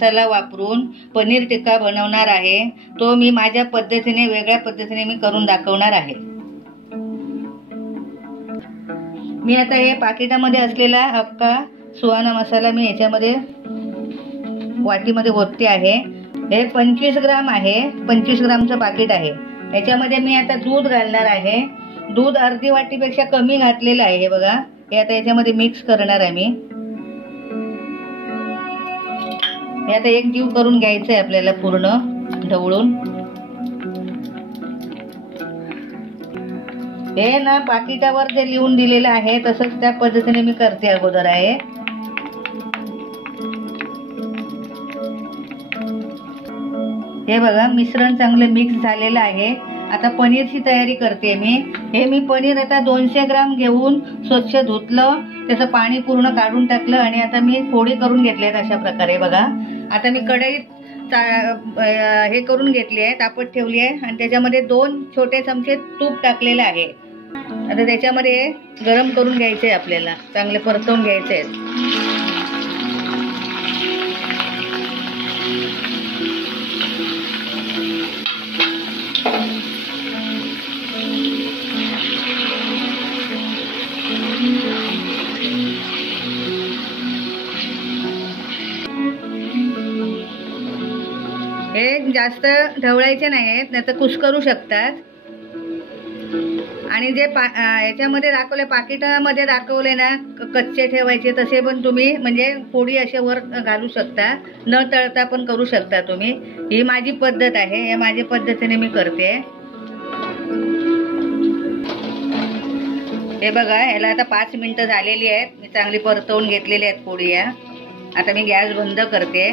मसाला वापरून पनीर टिक्का बनवणार आहे। तो मी माझ्या पद्धतीने वेगळ्या पद्धतीने मी करून दाखवणार आहे। मी आता हे पाकिटामध्ये असलेला अख्खा सुहाना मसाला मी याच्यामध्ये वाटीमध्ये ओतते आहे। हे 25 ग्राम आहे, 25 ग्रामचं पाकिट आहे। याच्यामध्ये मी आता दूध घालणार आहे। दूध अर्धी वाटीपेक्षा कमी घातलेलं आहे। हे बघा, हे आता याच्यामध्ये मिक्स करणार आहे मी। हे आता एक जीव करून घ्यायचं आहे आपल्याला पूर्ण ढवळून। हे ना पाकिटावर जे लिहून दिलेलं आहे तसंच त्या पद्धतीने मी करते अगोदर आहे। हे बघा, मिश्रण चांगले मिक्स झालेलं आहे। आता पनीरची तयारी करते मी। हे मी पनीर आता 200 ग्राम घेऊन स्वच्छ धुतलं, त्याचं पाणी पूर्ण काढून टाकलं आणि आता मी फोडी करून घेतल्यात अशा प्रकारे। बघा, आता मी कढईत हे करून घेतली आहे, तापत ठेवली आहे आणि त्याच्यामध्ये 2 छोटे चमचे तूप टाकलेले आहे। आता त्याच्यामध्ये गरम करून घ्यायचे आहे, आपल्याला चांगले परतवून घ्यायचे आहेत। हे जास्त ढवळायचे नाहीत, नाही तर कुस्करू शकतात। आणि जे याच्यामध्ये दाखवले, पाकिटामध्ये दाखवले ना कच्चे ठेवायचे, तसे पण तुम्ही म्हणजे फोडी असे वर घालू शकता, न तळता पण करू शकता तुम्ही। ही माझी पद्धत आहे, हे माझ्या पद्धतीने मी करते। हे बघा, याला आता 5 मिनिटं झालेली आहेत। मी चांगली परतवून घेतलेली आहेत फोडी। आता मी गॅस बंद करते।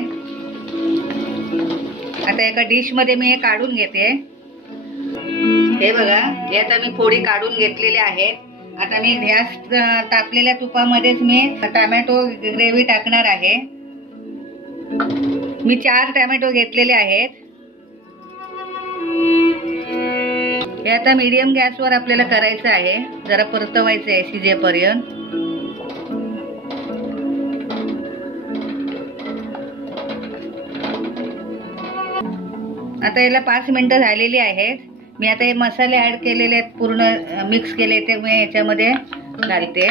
आता एका डिश मध्ये मी हे काढून घेते। हे बघा, हे आता मी फोडी काढून घेतलेले आहेत। आता मी गॅस तापलेल्या तुपामध्येच मी टोमॅटो ग्रेव्ही टाकणार आहे। मी 4 टोमॅटो घेतलेले आहेत। हे आता मीडियम गॅसवर आपल्याला करायचं आहे, जरा परतवायचं आहे शिजेपर्यंत। आता याला 5 मिनिटं झालेली आहेत। मी आता हे मसाले ऍड केलेले आहेत, पूर्ण मिक्स केले, ते मी याच्यामध्ये घालते।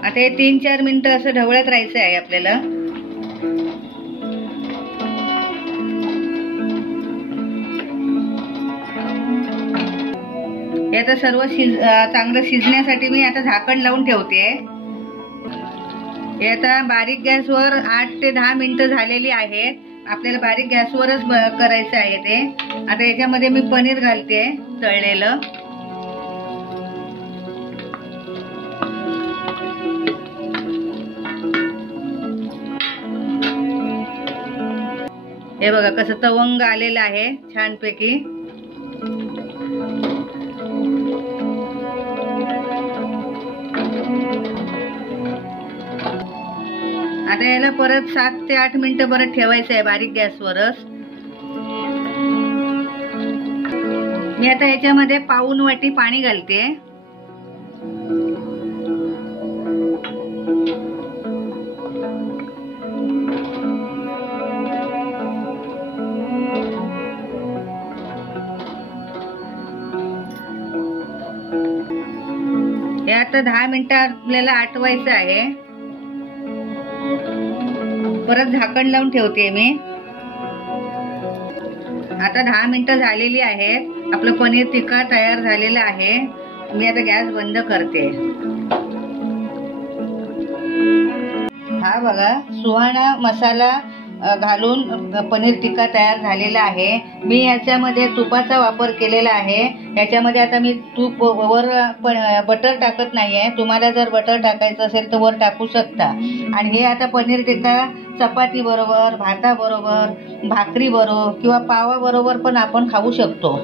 आता हे 3-4 मिनिटं असं ढवळत राहायचं आहे आपल्याला। हे आता सर्व चांगलं शिजण्यासाठी मी आता झाकण लावून ठेवते। हे आता बारीक गॅसवर 8 ते 10 मिनिटं झालेली आहेत। आपल्याला बारीक गॅसवरच करायचं आहे ते। आता याच्यामध्ये मी पनीर घालते तळलेलं। हे बघा कसं तवंग आलेलं आहे छानपैकी। आता याला परत 7 ते 8 मिनिटं परत ठेवायचं आहे बारीक गॅसवरच। मी आता याच्यामध्ये पाऊण वाटी पाणी घालते। हे आता 10 मिनिटं आपल्याला आटवायचं आहे। परत झाकण लावून ठेवते मी। आता 10 मिनिटं झालेली आहेत। आपलं पनीर टिक्का तयार झालेलं आहे। मी आता गॅस बंद करते। हा बघा, सुहाना मसाला घालून पनीर टिक्का तयार झालेला आहे। मी याच्यामध्ये तुपाचा वापर केलेला आहे। याच्यामध्ये आता मी तूप वर बटर टाकत नाहीये। तुम्हाला जर बटर टाकायचं असेल तर वर टाकू शकता। आणि हे आता पनीर टिक्का चपाती बरोबर, भाता बरोबर, भाकरी बरोबर किंवा पावा बरोबर पण आपण खाऊ शकतो।